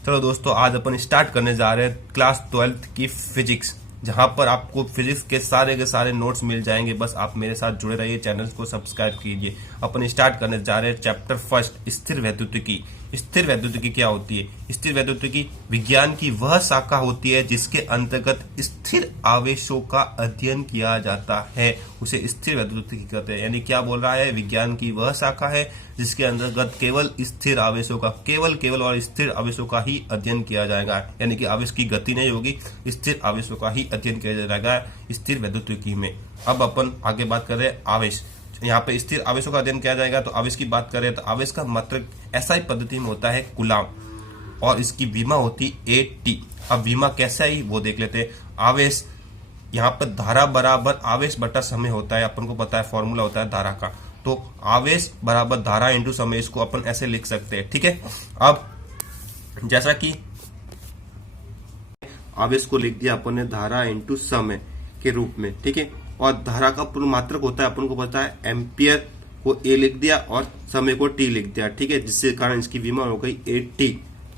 चलो दोस्तों, आज अपन स्टार्ट करने जा रहे हैं क्लास 12th की फिजिक्स, जहां पर आपको फिजिक्स के सारे नोट्स मिल जाएंगे। बस आप मेरे साथ जुड़े रहिए, चैनल को सब्सक्राइब कीजिए। अपन स्टार्ट करने जा रहे हैं चैप्टर फर्स्ट, स्थिर वैद्युतिकी। स्थिर वैद्युतिकी क्या होती है? स्थिर वैद्युतिकी विज्ञान की वह शाखा होती है जिसके अंतर्गत स्थिर आवेशों का अध्ययन किया जाता है, उसे स्थिर वैद्युतिकी कहते हैं। यानी क्या बोल रहा है? विज्ञान की वह शाखा है जिसके अंतर्गत केवल स्थिर आवेशों का केवल और स्थिर आवेशों का ही अध्ययन किया जाएगा। यानी कि आवेश की गति नहीं होगी, स्थिर आवेशों का ही अध्ययन किया जाएगा स्थिर वैद्युतिकी में। अब अपन आगे बात कर रहे हैं आवेश। यहाँ पे स्थिर आवेशों का अध्ययन किया जाएगा। तो आवेश की बात करें तो आवेश का मात्रक एसआई पद्धति में होता है कूलाम, और इसकी विमा होती AT। अब विमा कैसे आई वो देख लेते हैं। आवेश, यहाँ पर धारा बराबर आवेश बटा समय होता है, अपन को पता है फॉर्मूला होता है धारा का। तो आवेश बराबर धारा इंटू समय, इसको अपन ऐसे लिख सकते हैं, ठीक है। अब जैसा कि आवेश को लिख दिया अपन ने धारा इंटू समय के रूप में, ठीक है। और धारा का पूर्ण मात्रक होता है, अपन को पता है एम्पियर, को A लिख दिया और समय को T लिख दिया, ठीक है, जिसके कारण इसकी विमा हो गई AT,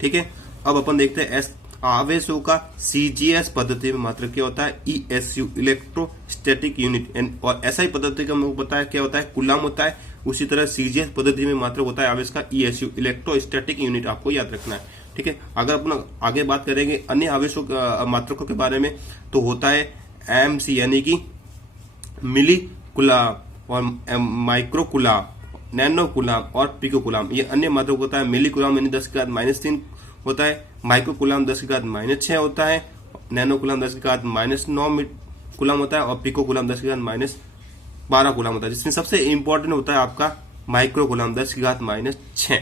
ठीक है। अब अपन देखते हैं आवेशों का CGS पद्धति में मात्रक क्या होता है? ESU, electrostatic unit. और SI पद्धति का मुझे पता है क्या होता है? कूलाम होता है। उसी तरह CGS पद्धति में मात्रक होता है आवेश का ESU, इलेक्ट्रोस्टैटिक यूनिट, आपको याद रखना है, ठीक है। अगर अपन आगे बात करेंगे अन्य आवेशों मात्रकों के बारे में, तो होता है MC, यानी कि मिली कूलाम और माइक्रो कूलाम, नैनो कूलाम और पिको कूलाम। ये अन्य मात्रक होता है। मिली कूलाम यानी 10⁻³ होता है, माइक्रो कूलाम 10⁻6 होता है, नैनो कूलाम 10⁻9 कूलाम होता है, और पिको कूलाम 10⁻12 कूलाम होता है, जिसमें सबसे इंपॉर्टेंट होता है आपका माइक्रो कूलाम 10⁻6।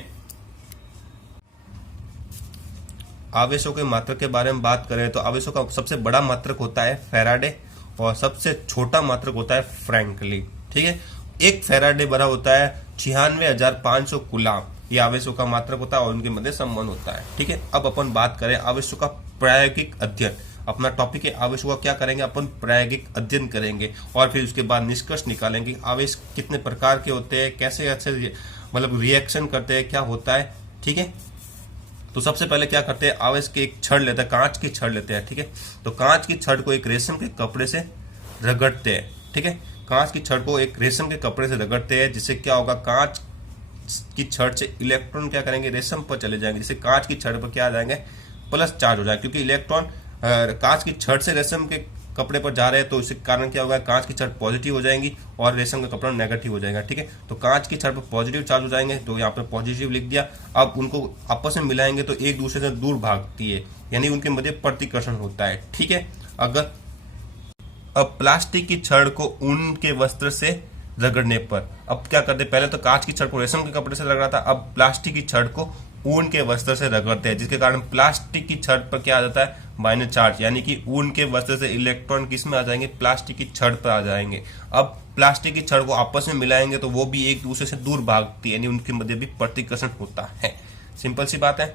आवेशों के मात्रक के बारे में बात करें तो आवेशों का सबसे बड़ा मात्रक होता है फैराडे, और सबसे छोटा मात्रक होता है फ्रैंकली, ठीक है। एक फैराडे बड़ा होता है 96,500 कूलाम, ये आवेशों का मात्रक होता है और उनके मध्य संबंध होता है, ठीक है। अब अपन बात करें आवेशों का प्रायोगिक अध्ययन। अपना टॉपिक है आवेशों का क्या करेंगे अपन? प्रायोगिक अध्ययन करेंगे, और फिर उसके बाद निष्कर्ष निकालेंगे आवेश कितने प्रकार के होते हैं, कैसे अच्छे मतलब रिएक्शन करते हैं, क्या होता है, ठीक है। तो सबसे पहले क्या करते हैं? आवेश के एक छड़ लेते हैं, कांच की छड़ लेते हैं, ठीक है। तो कांच की छड़ को एक रेशम के कपड़े से रगड़ते हैं, ठीक है। कांच की छड़ को एक रेशम के कपड़े से रगड़ते हैं, जिससे क्या होगा? कांच की छड़ से इलेक्ट्रॉन क्या करेंगे? रेशम पर चले जाएंगे, जिससे कांच की छड़ पर क्या आ जाएंगे? प्लस चार्ज हो जाएगा, क्योंकि इलेक्ट्रॉन कांच की छड़ से रेशम के कपड़े पर जा रहे हैं। तो इसके कारण क्या होगा? कांच की छड़ पॉजिटिव हो जाएंगी और रेशम का कपड़ा नेगेटिव हो जाएगा, ठीक है। तो कांच की छड़ पर पॉजिटिव चार्ज हो जाएंगे, तो यहाँ पर पॉजिटिव लिख दिया। अब उनको आपस में मिलाएंगे तो एक दूसरे से दूर भागती है, यानी उनके मध्य प्रतिकर्षण होता है, ठीक है। अगर अब प्लास्टिक की छड़ को ऊन के वस्त्र से रगड़ने पर, अब क्या करते? पहले तो कांच की छड़ को रेशम के कपड़े से रगड़ा था, अब प्लास्टिक की छड़ को ऊन के वस्त्र से रगड़ते हैं, जिसके कारण प्लास्टिक की छड़ पर क्या आ जाता है? माइनस चार्ज, यानी कि ऊन के वस्त्र से इलेक्ट्रॉन किस में आ जाएंगे? प्लास्टिक की छड़ पर आ जाएंगे। अब प्लास्टिक की छड़ को आपस में मिलाएंगे तो वो भी एक दूसरे से दूर भागती है, यानी उनके मध्य भी प्रतिकर्षण होता है। सिंपल सी बात है।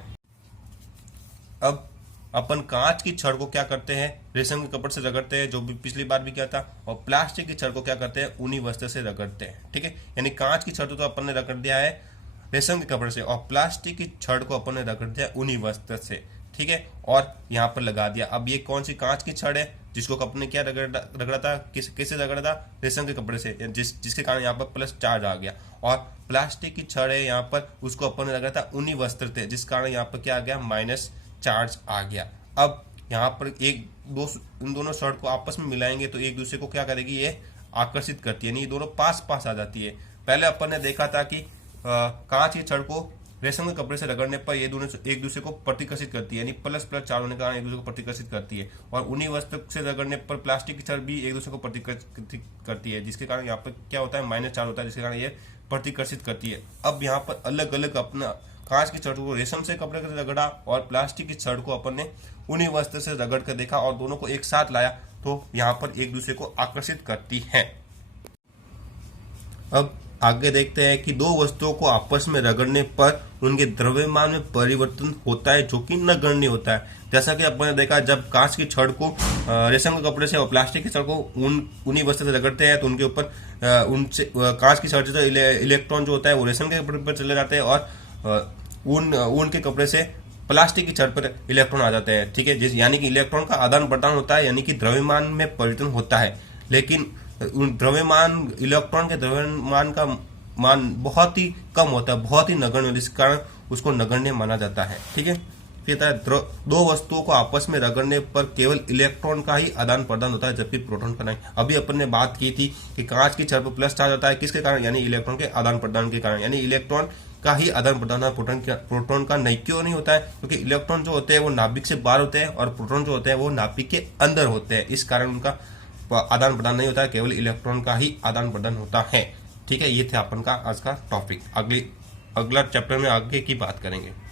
अब अपन कांच की छड़ को क्या करते हैं? रेशम के कपड़े से रगड़ते हैं, जो भी पिछली बार भी किया था। और प्लास्टिक की छड़ को क्या करते हैं? ऊनी वस्त्र से रगड़ते हैं, ठीक है। यानी कांच की छड़ तो अपन ने रगड़ दिया है रेशम के कपड़े से, और प्लास्टिक की छड़ को अपन ने रगड़ दिया ऊनी वस्त्र से, ठीक है, और यहाँ पर लगा दिया। अब ये कौन सी कांच की छड़ है जिसको अपन ने क्या रगड़ा था? किससे रगड़ा था? रेशम के कपड़े से, जिसके कारण यहाँ पर प्लस चार्ज आ गया। और प्लास्टिक की छड़ है यहाँ पर, उसको अपन ने रगड़ा था ऊनी वस्त्र से, जिस कारण यहाँ पर क्या आ गया? माइनस चार्ज आ गया। अब यहाँ पर इन दोनों छड़ को आपस में मिलाएंगे तो एक दूसरे को क्या करेगी? ये आकर्षित करती है, यानी ये दोनों पास पास आ जाती है। पहले अपन ने देखा था कि कांच की छड़ को रेशम के कपड़े से रगड़ने पर ये दोनों एक दूसरे को प्रतिकर्षित करती है, यानी प्लस प्लस चार्ज होने के कारण एक दूसरे को प्रतिकर्षित करती है। और ऊनी वस्त्र से रगड़ने पर प्लास्टिक की छड़ भी एक दूसरे को प्रतिकर्षित करती है, जिसके कारण यहाँ पर क्या होता है? माइनस चार्ज होता है, जिसके कारण ये प्रतिकर्षित करती है। अब यहाँ पर अलग अलग अपना कांच की छड़ को रेशम से कपड़े से रगड़ा और प्लास्टिक की छड़ को अपन ने ऊनी वस्त्र से रगड़ कर देखा, और दोनों को एक साथ लाया तो यहाँ पर एक दूसरे को आकर्षित करती है। अब आगे देखते हैं कि दो वस्तुओं को आपस में रगड़ने पर उनके द्रव्यमान में परिवर्तन होता है, जो कि नगण्य होता है। जैसा कि अपन ने देखा, जब कांच की छड़ को रेशम के कपड़े से और प्लास्टिक की छड़ को ऊनी वस्त्र से रगड़ते हैं तो उनके ऊपर उनसे कांच की छड़ से इलेक्ट्रॉन जो होता है वो रेशम के कपड़े पर चले जाते हैं, और ऊन के कपड़े से प्लास्टिक की छड़ पर इलेक्ट्रॉन आ जाते हैं, ठीक है, जिस यानी कि इलेक्ट्रॉन का आदान प्रदान होता है, यानी कि द्रव्यमान में परिवर्तन होता है, लेकिन द्रव्यमान इलेक्ट्रॉन के द्रव्यमान का मान बहुत ही कम होता है, बहुत ही नगण्य, जिस कारण उसको नगण्य माना जाता है, ठीक है। फिर दो वस्तुओं को आपस में रगड़ने पर केवल इलेक्ट्रॉन का ही आदान प्रदान होता है, जबकि प्रोटॉन का नहीं। अभी अपन ने बात की थी कि कांच की छड़ पर प्लस चार्ज होता है, किसके कारण, यानी इलेक्ट्रॉन के आदान प्रदान के कारण, यानी इलेक्ट्रॉन का ही आदान प्रदान है, प्रोटॉन का नहीं। क्यों नहीं होता है? क्योंकि इलेक्ट्रॉन जो होते हैं वो नाभिक से बाहर होते हैं और प्रोटॉन जो होते हैं वो नाभिक के अंदर होते हैं, इस कारण उनका आदान प्रदान नहीं होता है, केवल इलेक्ट्रॉन का ही आदान प्रदान होता है, ठीक है। ये थे अपन का आज का टॉपिक। अगला चैप्टर में आगे की बात करेंगे।